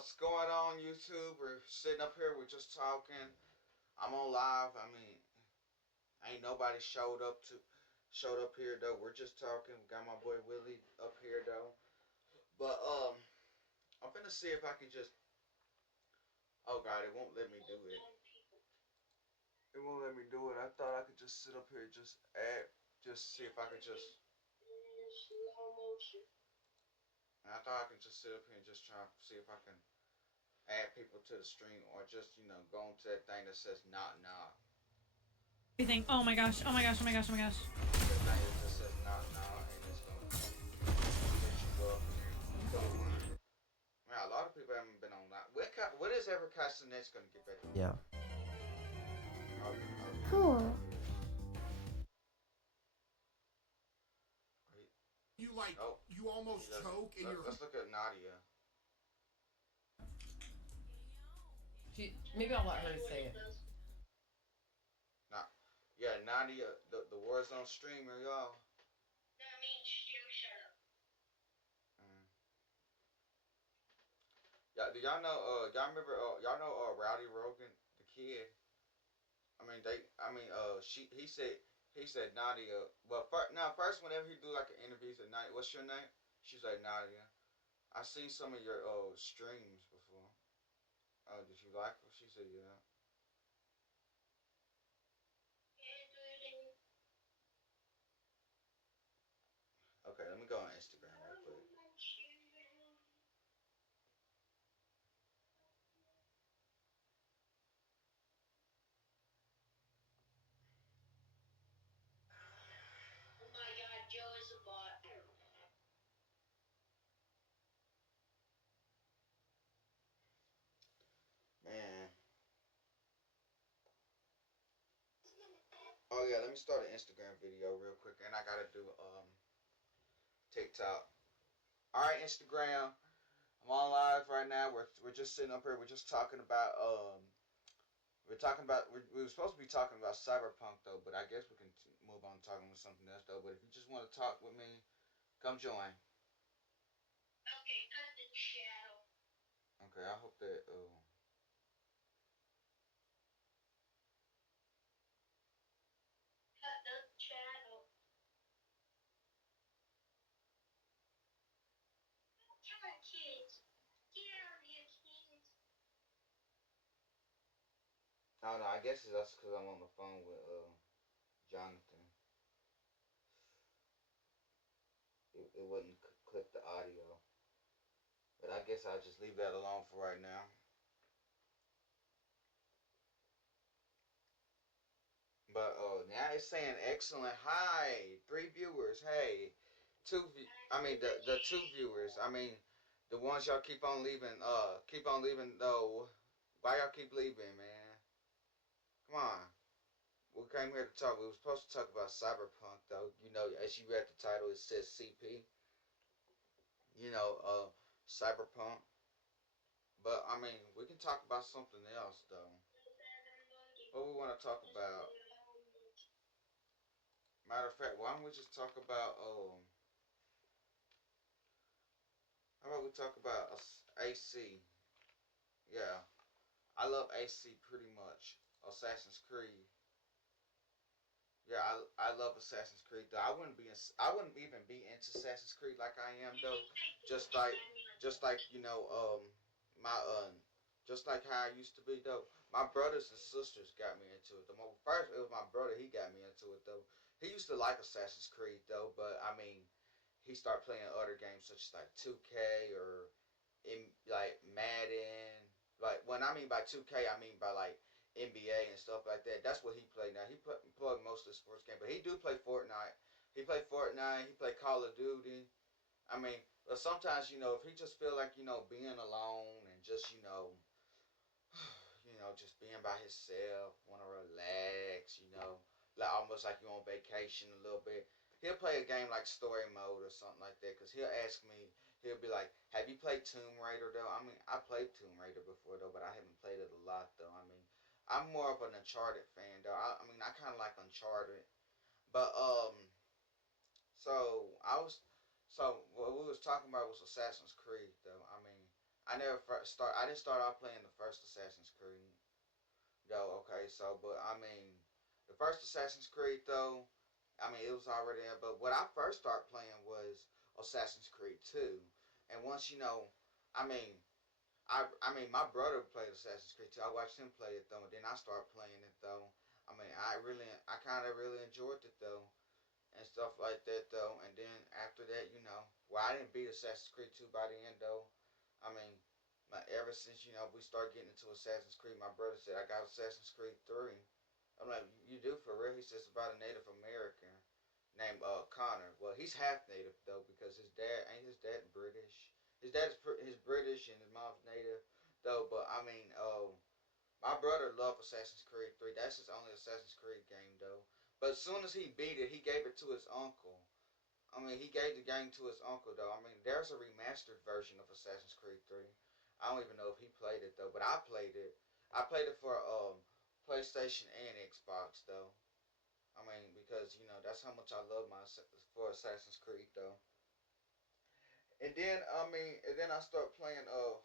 What's going on, YouTube? We're sitting up here. We're just talking. I'm on live. I mean, ain't nobody showed up here though. We're just talking. We got my boy Willie up here though. But I'm finna see if I can just. Oh God, it won't let me do it. It won't let me do it. I thought I could just sit up here, just add, just see if I could just. I thought I could just sit up here and just try to see if I can add people to the stream or just go into that thing that says not not. Everything. Oh my gosh. Oh my gosh. Oh my gosh. Oh my gosh. That thing that just says not now, and it's gonna let you go up and then come on. Man, a lot of people haven't been on that. What is Evercast and that's gonna get back? Yeah. Okay, okay. Cool. You like Oh, you almost choke and you're. let's look at Nadia. Maybe I'll let her say it. Nah, yeah, Nadia, the Warzone streamer, y'all. That means you shut up. Mm. Yeah, do y'all know? Y'all remember? Y'all know? Rowdy Rogan, the kid. He said Nadia. Well, first, whenever he do like an interview, he said Nadia. What's your name? She's like Nadia. I seen some of your streams before. Oh, did you like her? She said yeah. Okay, let me go on Instagram real quick. Oh my God, Joe is a bot. Man. Oh yeah, let me start an Instagram video real quick, and I gotta do TikTok. All right, Instagram. I'm on live right now. We're just sitting up here. We're just talking about we were supposed to be talking about cyberpunk though, but I guess we can move on talking with something else though. But if you just want to talk with me, come join. Okay, cut the shadow. Okay, I hope that Cut the shadow. Come on, kids. Get out of here, kids. I don't know. I guess that's because I'm on the phone with Jonathan. It wouldn't clip the audio, but I guess I'll just leave that alone for right now. But now it's saying excellent. Hi, 3 viewers. Hey, I mean the two viewers. I mean the ones y'all keep on leaving. Keep on leaving though. Why y'all keep leaving, man? Come on. We came here to talk. We were supposed to talk about cyberpunk though. You know, as you read the title, it says CP. You know, cyberpunk. But I mean, we can talk about something else though. What we want to talk about? Matter of fact, why don't we just talk about how about we talk about AC? Yeah, I love AC pretty much. Assassin's Creed. Yeah, I love Assassin's Creed. Though I wouldn't even be into Assassin's Creed like I am though. Just like just like my just like how I used to be though. My brothers and sisters got me into it. First it was my brother. He got me into it though. He used to like Assassin's Creed though, but I mean, he started playing other games such as like 2K or in like Madden. Like when I mean by 2K, I mean by like NBA and stuff like that. That's what he played. Now he played most of the sports game, but he do play Fortnite. He play Fortnite. He play Call of Duty. I mean, but sometimes if he just feel like being alone and just just being by himself, want to relax, like almost like you're on vacation a little bit. He'll play a game like story mode or something like that. Cause he'll ask me, he'll be like, "Have you played Tomb Raider though?" I mean, I played Tomb Raider before though, but I haven't played it a lot though. I mean, I'm more of an Uncharted fan though. I mean, I kind of like Uncharted, but so I was, so what we was talking about was Assassin's Creed though. I mean, I never first start. I didn't start off playing the first Assassin's Creed. Though, okay, so but I mean, the first Assassin's Creed though, I mean it was already there. But what I first started playing was Assassin's Creed 2, and once I mean, I mean my brother played Assassin's Creed 2. I watched him play it though, and then I started playing it though. I mean, I kind of really enjoyed it though, and stuff like that though. And then after that, well, I didn't beat Assassin's Creed 2 by the end though. I mean, ever since we started getting into Assassin's Creed, my brother said I got Assassin's Creed 3. I'm like, you do for real? He says about a Native American named Connor. Well, he's half Native though because his dad British. His British and his mom's Native though. But I mean, my brother loved Assassin's Creed 3. That's his only Assassin's Creed game though. But as soon as he beat it, he gave it to his uncle. I mean, he gave the game to his uncle though. I mean, there's a remastered version of Assassin's Creed 3. I don't even know if he played it though, but I played it. I played it for PlayStation and Xbox though. I mean, because that's how much I love my for Assassin's Creed though. And then I start playing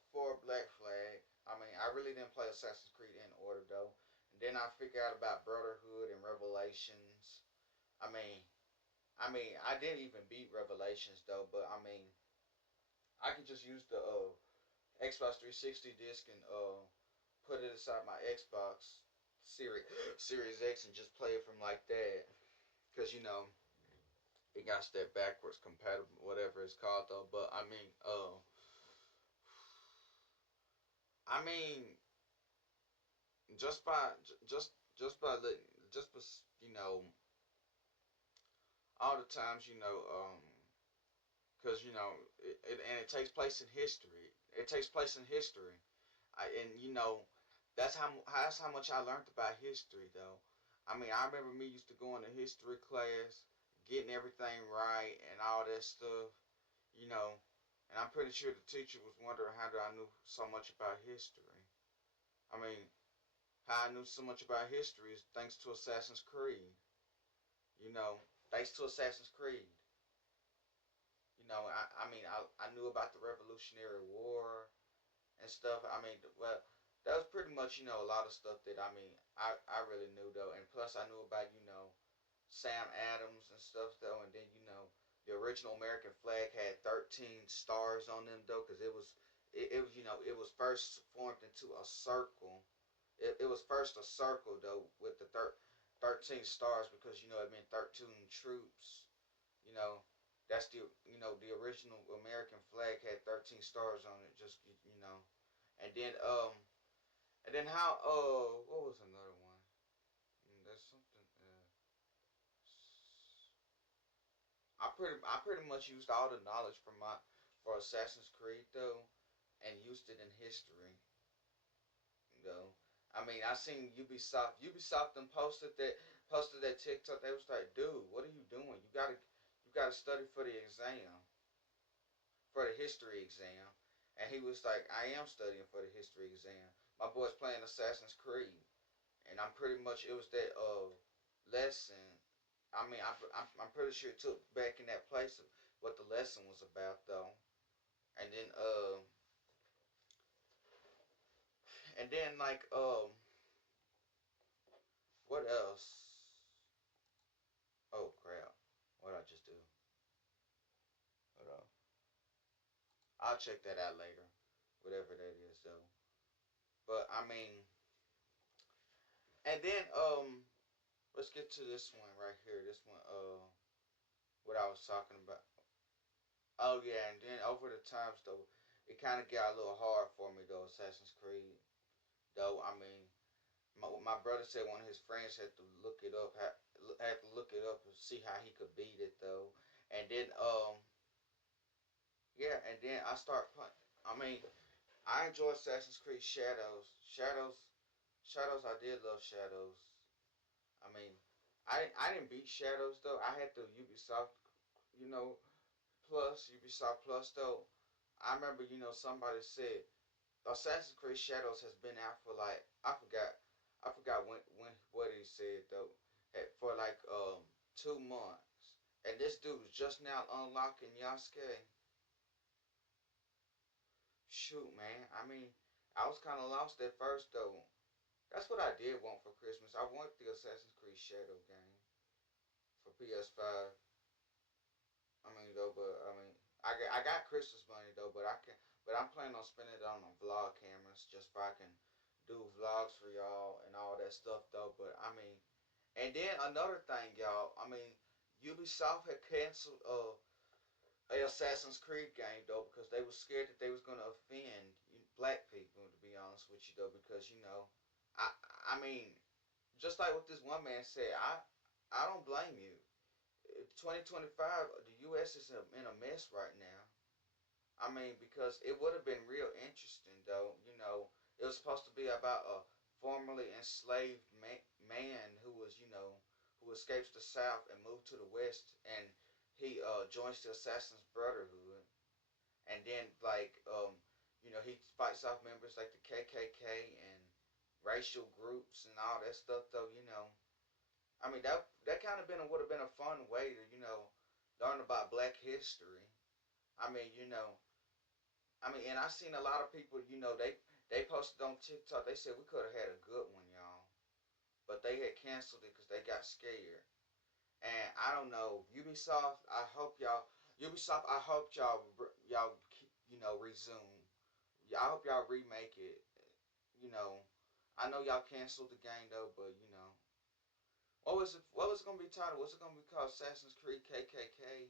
for Black Flag. I mean, I really didn't play Assassin's Creed in order though. And then I figured out about Brotherhood and Revelations. I mean, I didn't even beat Revelations though, but I mean, I could just use the Xbox 360 disc and put it inside my Xbox Series Series X and just play it from like that. Cause it got that backwards compatible, whatever it's called though. But I mean, just by just by the just by, you know all the times because and it takes place in history. It takes place in history. And that's how much I learned about history though. I mean, I remember me used to go into history class, getting everything right and all that stuff, you know. And I'm pretty sure the teacher was wondering how did I knew so much about history. I mean, how I knew so much about history is thanks to Assassin's Creed. You know, thanks to Assassin's Creed. I mean, I knew about the Revolutionary War and stuff. I mean, well, that was pretty much a lot of stuff that I really knew though, and plus I knew about Sam Adams and stuff though, and then the original American flag had 13 stars on them though, because it was it was first formed into a circle. It was first a circle though with the 13 stars because it meant 13 troops. You know, that's the original American flag had 13 stars on it. Just and then how what was another one? There's something. I pretty much used all the knowledge from my for Assassin's Creed though, and used it in history though. I mean, I seen Ubisoft them posted that TikTok. They was like, dude, what are you doing? You gotta study for the exam, for the history exam. And he was like, I am studying for the history exam. My boy's playing Assassin's Creed, and I'm pretty much it was that lesson. I mean, I'm pretty sure it took back in that place of what the lesson was about though. And then like what else? Oh crap! What did I just do? Hold on. I'll check that out later, whatever that is though. But I mean, and then let's get to this one right here. This one what I was talking about. Oh yeah, and then over the times though, it kind of got a little hard for me though. Assassin's Creed though. I mean, my brother said one of his friends had to look it up, had to look it up and see how he could beat it though. And then yeah, and then I start playing. I mean, I enjoy Assassin's Creed Shadows. Shadows. I did love Shadows. I mean, I didn't beat Shadows though. I had the Ubisoft, you know, Ubisoft Plus though. I remember somebody said Assassin's Creed Shadows has been out for like I forgot when what he said though for like 2 months, and this dude was just now unlocking Yasuke. shoot, man. I mean, I was kind of lost at first though. That's what I did want for Christmas. I want the Assassin's Creed Shadow game for PS5. I mean though, but I mean, I got Christmas money though, but I can, but I'm planning on spending it on vlog cameras just so I can do vlogs for y'all and all that stuff though. But I mean, and then another thing, y'all. I mean, Ubisoft had canceled a Assassin's Creed game though because they were scared that they was gonna offend black people. To be honest with you though, because I I mean, just like what this one man said, I don't blame you. 2025, the U.S. is in a mess right now. I mean, because it would have been real interesting though. It was supposed to be about a formerly enslaved man who was who escapes the South and moved to the West, and he joins the Assassin's Brotherhood, and then he fights off members like the KKK and racial groups and all that stuff though. I mean that kind of been would have been a fun way to learn about Black history. I mean and I seen a lot of people they posted on TikTok. They said we could have had a good one, y'all, but they had canceled it because they got scared. And I don't know, Ubisoft. I hope y'all resume. I hope y'all remake it. You know, I know y'all canceled the game though, but what was it? What was it gonna be titled? Was it gonna be called Assassin's Creed KKK?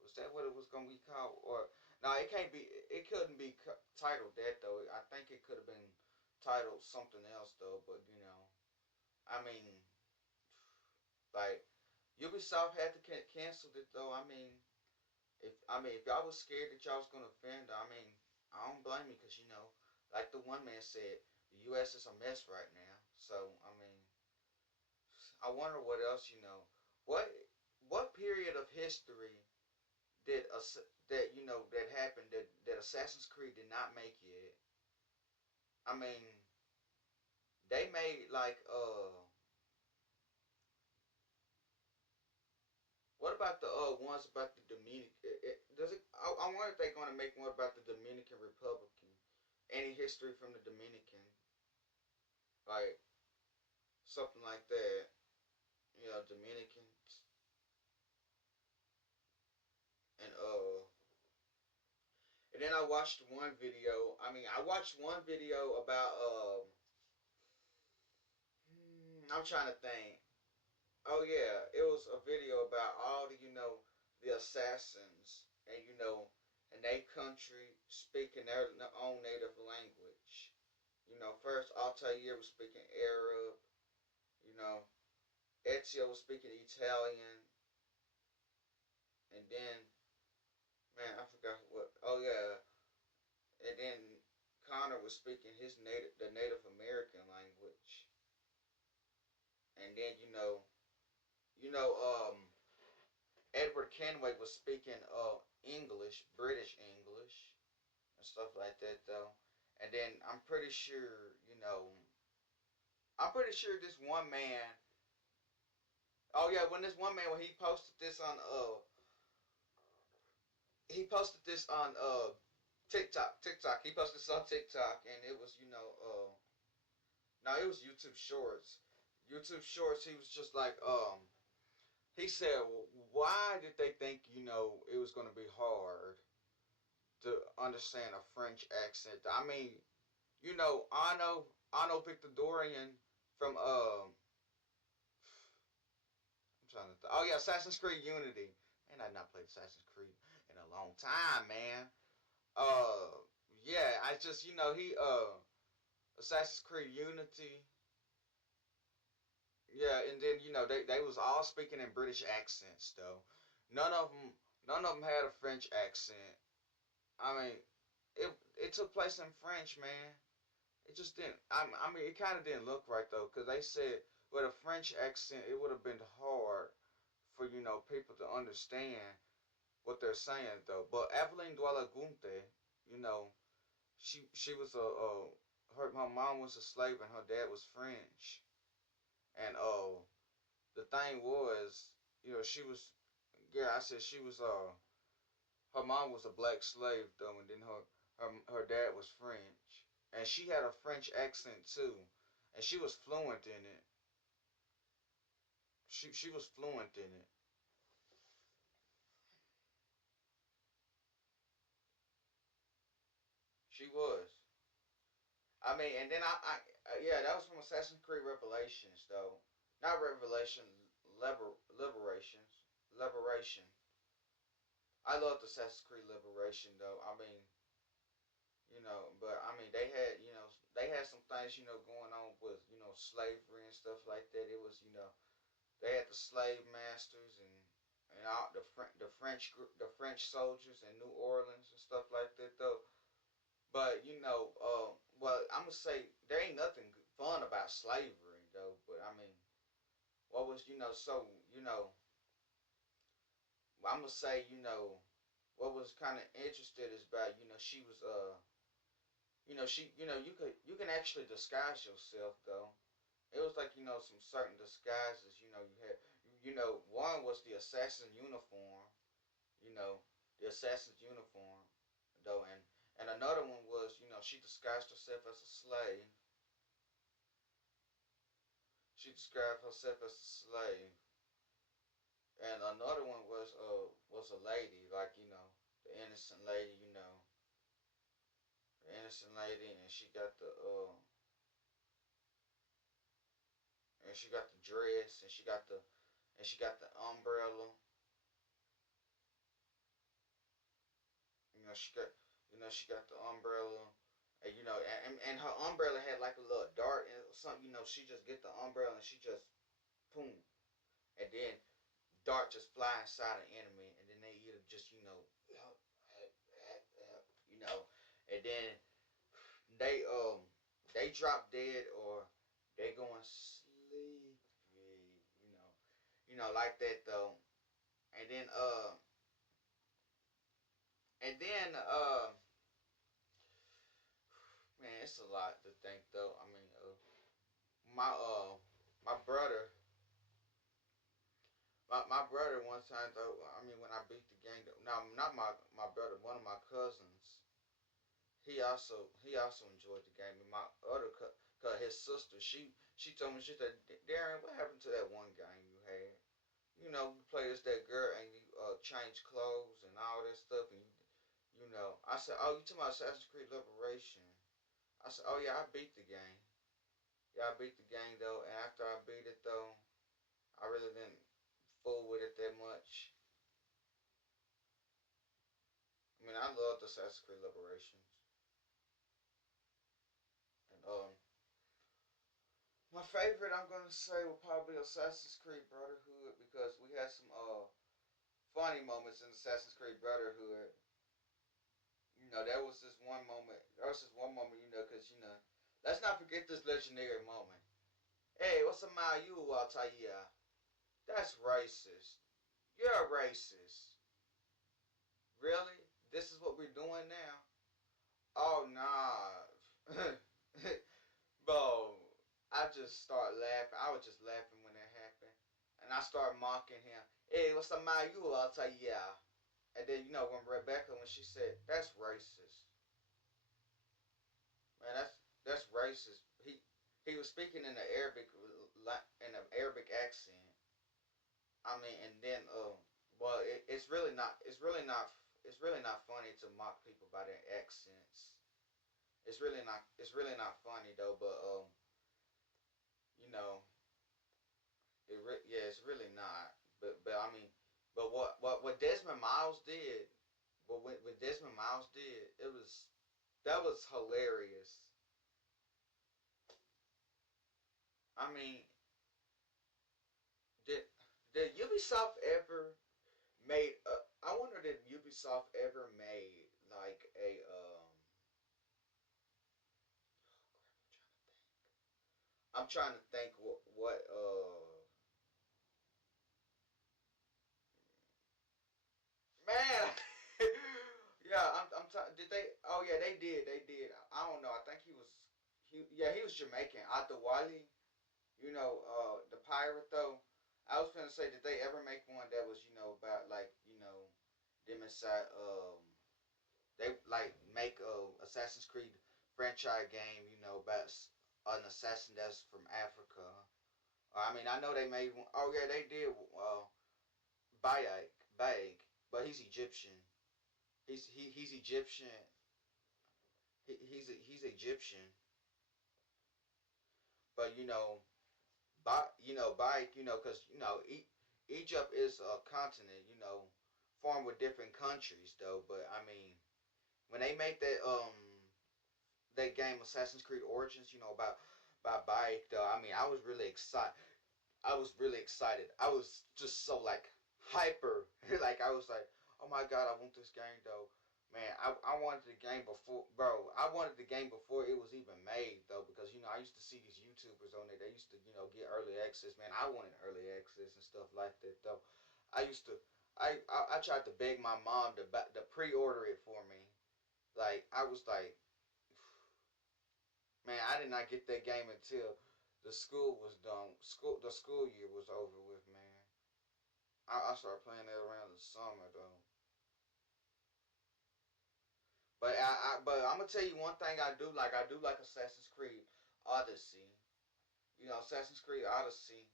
Was that what it was gonna be called? Or no, it can't be. It couldn't be titled that though. I think it could have been titled something else though. But I mean, like Ubisoft had to cancel it though. If y'all was scared that y'all was gonna offend, I mean, I don't blame you because like the one man said, the U.S. is a mess right now. So I mean, I wonder what else what what period of history did that happened that Assassin's Creed did not make yet. I mean, they made like what about the ones about the Dominican? Does it? I wonder if they're going to make one about the Dominican Republic. Any history from the Dominican, like something like that. Dominicans and and then I watched one video. I watched one video about I'm trying to think. Oh yeah, it was a video about all the assassins and in their country speaking their own native language. First Altair was speaking Arab. You know, Ezio was speaking Italian, and then man, I forgot what. Oh yeah, and then Connor was speaking the Native American language, and then Edward Kenway was speaking English, British English, and stuff like that though. And then I'm pretty sure this one man. Oh yeah, when he posted this on TikTok. He posted this on TikTok, and it was no, it was YouTube Shorts. YouTube Shorts. He was just like he said, why did they think it was gonna be hard to understand a French accent? I mean, Arno Victor Dorian from I'm trying to oh yeah, Assassin's Creed Unity. And I not played Assassin's Creed in a long time, man. Yeah, I just he Assassin's Creed Unity. Yeah, and then they was all speaking in British accents though. None of them none of them had a French accent. I mean, it took place in French, man. It just didn't. I mean, it kind of didn't look right though, because they said with a French accent, it would have been hard for people to understand what they're saying though. But Evelyn Dualagunte, you know, she was her mom was a slave and her dad was French, and the thing was, she was yeah I said she was her mom was a black slave though, and then Her dad was French, and she had a French accent too, and she was fluent in it. She was fluent in it. She was. I mean, and then yeah, that was from Assassin's Creed Revelations though, not Revelation, Liberations, Liberation. I loved Assassin's Creed Liberation though. I mean, but I mean they had some things going on with slavery and stuff like that. It was they had the slave masters and all the French soldiers in New Orleans and stuff like that though. But well, I'm gonna say there ain't nothing fun about slavery though. But I mean, what was so I'm gonna say what was kind of interested is about she was she you can actually disguise yourself though. It was like some certain disguises you had. One was the assassin uniform. You know the assassin's uniform though, and another one was she disguised herself as a slave. She described herself as a slave, and another one was a lady, like the innocent lady, the innocent lady, and she got the dress, and she got the umbrella. She got she got the umbrella. And and her umbrella had like a little dart and something. She just get the umbrella and she just boom, and then dart just fly inside an enemy, and then they either just you know, and then they they drop dead or they going sleepy, you know, like that though, and then and then man, it's a lot to think though. I mean, my my brother. My brother one time though, I mean when I beat the gang, now not my brother, one of my cousins, he also enjoyed the game. And my other cause his sister, she told me, she said, Darren, what happened to that one game you had? You played as that girl and you changed clothes and all that stuff, and I said, oh, you talking about Assassin's Creed Liberation? I said, oh yeah, I beat the game. Yeah, I beat the game though, and after I beat it though, I really didn't fool with it that much. I mean, I love the Assassin's Creed Liberations, and my favorite, I'm gonna say, will probably be Assassin's Creed Brotherhood because we had some funny moments in Assassin's Creed Brotherhood. There was this one moment. There was this one moment, because let's not forget this legendary moment. Hey, what's a you, Altair? That's racist. You're a racist. Really? This is what we're doing now? Oh nah. Bro, I just start laughing. I was just laughing when that happened. And I started mocking him. Hey, what's up, my you? I'll tell you, yeah. And then, when Rebecca, when she said, that's racist. Man, that's racist. He was speaking in the Arabic accent. I mean, and then, well, it's really not funny to mock people by their accents. It's really not funny though, but, you know, yeah, it's really not. But I mean, but what Desmond Miles did, what Desmond Miles did, that was hilarious. I mean, did did Ubisoft ever made? I wonder did Ubisoft ever made like a I'm trying to think what man. Yeah, did they? Oh yeah, they did. They did. I don't know. I think he was Jamaican. Adewale. The pirate though. I was gonna say, did they ever make one that was about like them inside they like make a Assassin's Creed franchise game, about an assassin that's from Africa. I mean, I know they made one. Oh yeah, they did. Bayek, Bayek, but he's Egyptian. He's Egyptian. He's Egyptian. But Bayek, because Egypt is a continent, formed with different countries though. But I mean, when they made that game Assassin's Creed Origins, about Bayek though, I mean, I was really excited. I was really excited. I was just so like hyper. Like I was like, oh my god, I want this game though. Man, I wanted the game before, bro. I wanted the game before it was even made though, because I used to see these YouTubers on there. They used to get early access. Man, I wanted early access and stuff like that though. I used to. I tried to beg my mom to pre-order it for me. Like I was like, man, I did not get that game until the school was done. The school year was over with, man. I started playing that around the summer though. But I'm gonna tell you one thing I do like. I do like Assassin's Creed Odyssey. Assassin's Creed Odyssey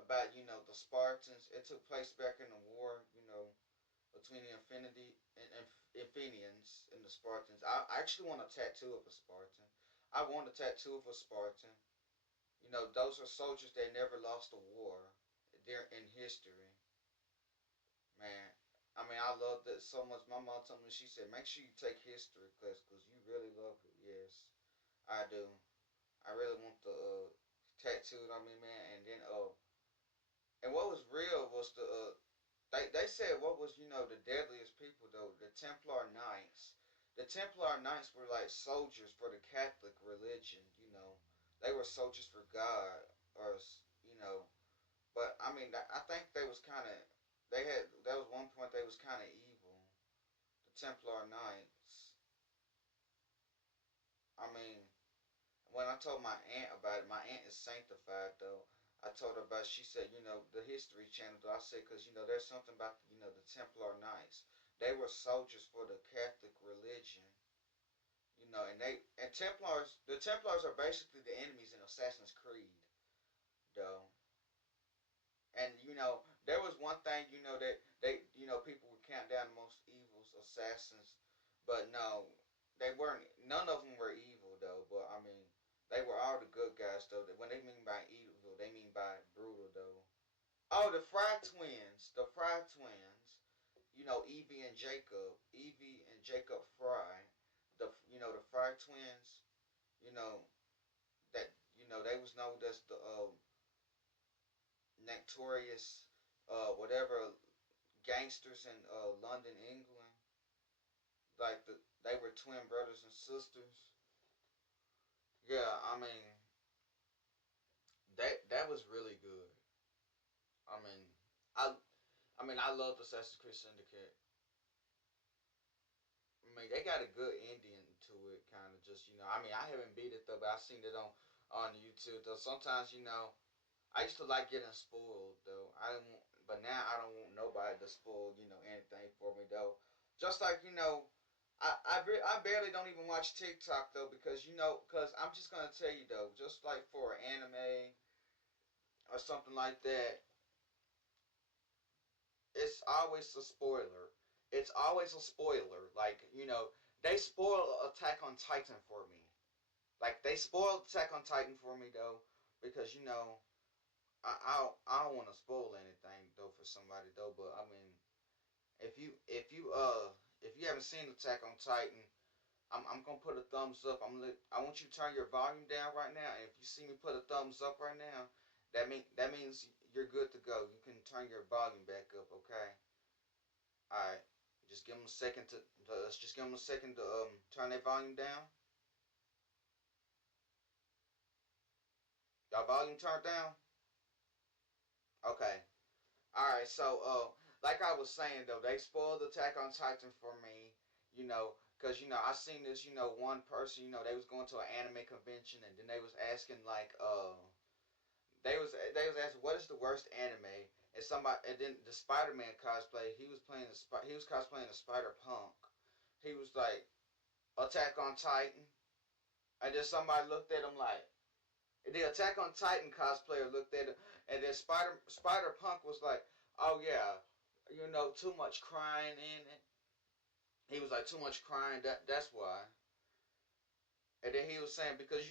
about the Spartans. It took place back in the war. Between the Athenians and the Spartans. I actually want a tattoo of a Spartan. I want a tattoo of a Spartan. Those are soldiers that never lost a war. They're in history. Man, I mean, I love that so much. My mom told me, she said, make sure you take history class because you really love it. Yes, I do. I really want the tattooed on me, man. And what was real was they said what was the deadliest people though, the Templar Knights. The Templar Knights were like soldiers for the Catholic religion. They were soldiers for God, or you know. But I mean, I think they was kind of they had that was one point they was kind of evil. The Templar Knights. I mean, when I told my aunt about it, my aunt is sanctified though. I told her about. She said, the History Channel. I said, because there's something about the Templar Knights. They were soldiers for the Catholic religion. And Templars. The Templars are basically the enemies in Assassin's Creed, though. And there was one thing that people would count down the most evil assassins, but no, they weren't. None of them were evil though. But I mean, they were all the good guys though. When they mean by evil, they mean by brutal though. Oh, the Fry twins, the Fry twins. Evie and Jacob, Evie and Jacob Fry. The Fry twins. You know that they was known as the notorious whatever gangsters in London, England. Like they were twin brothers and sisters. Yeah, I mean that was really good. I mean, I I mean I love Assassin's Creed Syndicate. I mean they got a good ending to it, kind of just I mean I haven't beat it though, but I seen it on YouTube though. Sometimes I used to like getting spoiled though. I didn't want, but now I don't want nobody to spoil anything for me though. Just like I barely don't even watch TikTok though because because I'm just gonna tell you though, just like for an anime or something like that, it's always a spoiler. It's always a spoiler. Like they spoil Attack on Titan for me. Like they spoiled Attack on Titan for me though because I don't want to spoil anything though for somebody though. But I mean, if you haven't seen Attack on Titan, I'm gonna put a thumbs up. I want you to turn your volume down right now. And if you see me put a thumbs up right now, that means you're good to go. You can turn your volume back up. Okay. All right. Just give them a second let's just give them a second to turn their volume down. Y'all volume turned down. Okay. All right. So like I was saying though, they spoiled Attack on Titan for me. Because I seen this. One person. They was going to an anime convention and then they was asking like they was asking what is the worst anime, and then the Spider Man cosplay he was cosplaying a Spider Punk. He was like Attack on Titan, and then somebody looked at him like, the Attack on Titan cosplayer looked at him, and then Spider Punk was like, "Oh yeah, too much crying in it." He was like, "Too much crying. That's why." And then he was saying because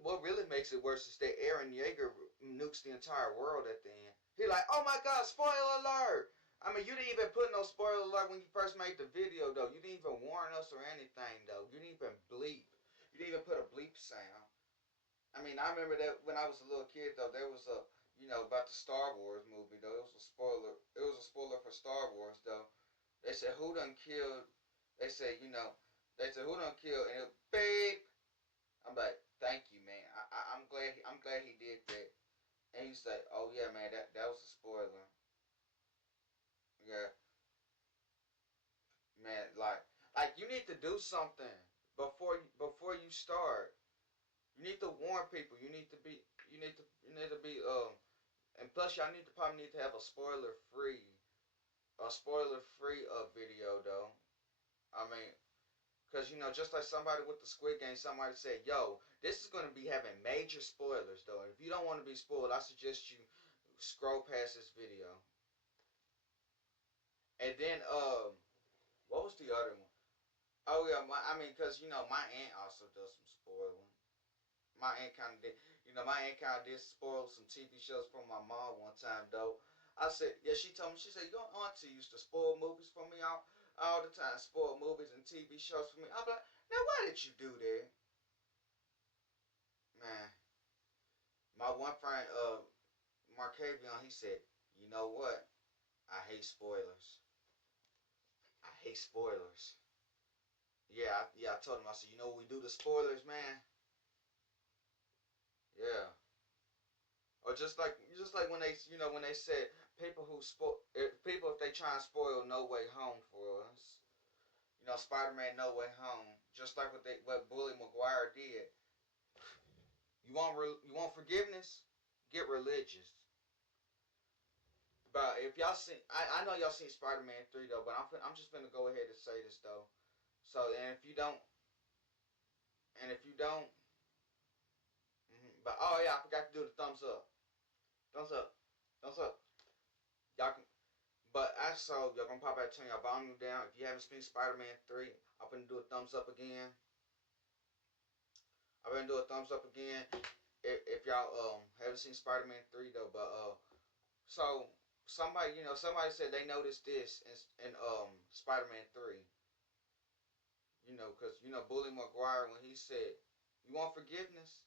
what really makes it worse is that Eren Yeager nukes the entire world at the end. He like, "Oh my God, spoiler alert!" I mean, you didn't even put no spoiler alert when you first made the video, though. You didn't even warn us or anything, though. You didn't even bleep. You didn't even put a bleep sound. I mean, I remember that when I was a little kid, though, there was about the Star Wars movie, though. It was a spoiler. It was a spoiler for Star Wars, though. They said, who done killed, they said, who done killed, and it, beep. I'm like, thank you, man. I'm glad he did that. And he's like, oh yeah, man, that was a spoiler. Yeah, man, like you need to do something before you start. You need to warn people. You need to be and plus y'all probably need to have a spoiler free video though. I mean, cause just like somebody with the Squid Game, somebody said, "Yo, this is gonna be having major spoilers though. If you don't want to be spoiled, I suggest you scroll past this video." And then what was the other one? Oh yeah, cause my aunt also does some spoiling. My aunt kind of did. My aunt kind of did spoil some TV shows from my mom one time though. I said, yeah, she told me, she said, your auntie used to spoil movies for me all the time, spoil movies and TV shows for me. I'm like, now why did you do that, man? My one friend, Markavion, he said, you know what? I hate spoilers. I hate spoilers. Yeah, I told him. I said, what we do to spoilers, man? Yeah. Or just like when they said people if they try and spoil No Way Home for us, Spider-Man No Way Home, just like what Bully Maguire did. You want forgiveness? Get religious. But if y'all seen, I know y'all seen Spider-Man 3 though, but I'm just gonna go ahead and say this though. So and if you don't, but oh yeah, I forgot to do the thumbs up, thumbs up, thumbs up. Y'all can. But also, y'all gonna pop out, turn your volume down. If you haven't seen Spider-Man 3, I'm gonna do a thumbs up again. I'm gonna do a thumbs up again. If y'all haven't seen Spider-Man 3 though, but so somebody said they noticed this in Spider-Man 3. Because Bully Maguire when he said, "You want forgiveness?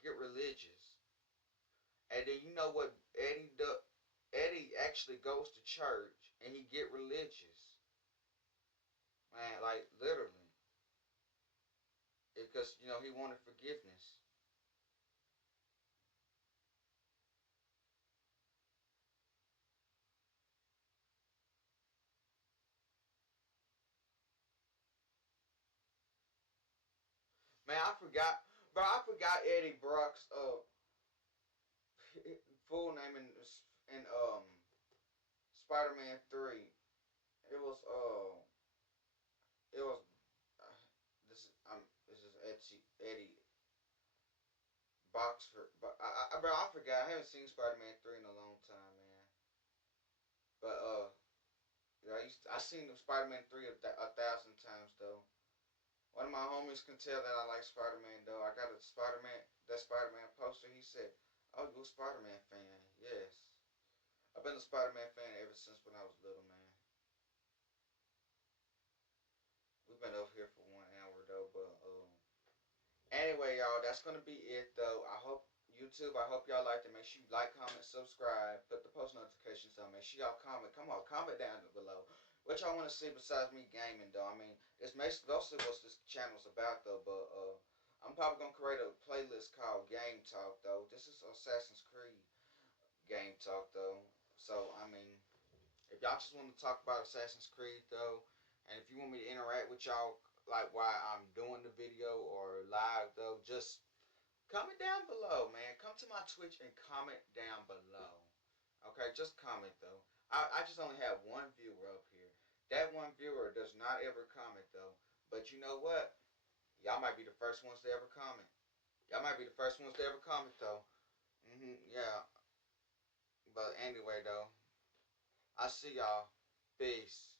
Get religious." And then you know what Eddie does? Eddie actually goes to church and he get religious, man. Like literally, because he wanted forgiveness. Man, I forgot, bro. I forgot Eddie Brock's full name in Spider-Man 3. It was it was this is Eddie Boxford, but bro, I forgot. I haven't seen Spider-Man 3 in a long time, man. But yeah, I seen Spider-Man 3 a thousand times though. One of my homies can tell that I like Spider-Man though. I got that Spider-Man poster. He said, "Oh, you a Spider-Man fan?" Yes, I've been a Spider-Man fan ever since when I was little, man. We've been over here for 1 hour though, but anyway, y'all, that's gonna be it though. I hope YouTube. I hope y'all liked it. Make sure you like, comment, subscribe, put the post notifications on. Make sure y'all comment. Come on, comment down below. What y'all want to see besides me gaming though? I mean, it's mostly what this channel's about though. But I'm probably gonna create a playlist called Game Talk though. This is Assassin's Creed Game Talk though. So I mean, if y'all just want to talk about Assassin's Creed though, and if you want me to interact with y'all like while I'm doing the video or live though, just comment down below, man. Come to my Twitch and comment down below. Okay, just comment though. I just only have one viewer up here. That one viewer does not ever comment though. But But you know what? Y'all might be the first ones to ever comment. Y'all might be the first ones to ever comment though. Yeah. But anyway though, I see y'all. Peace.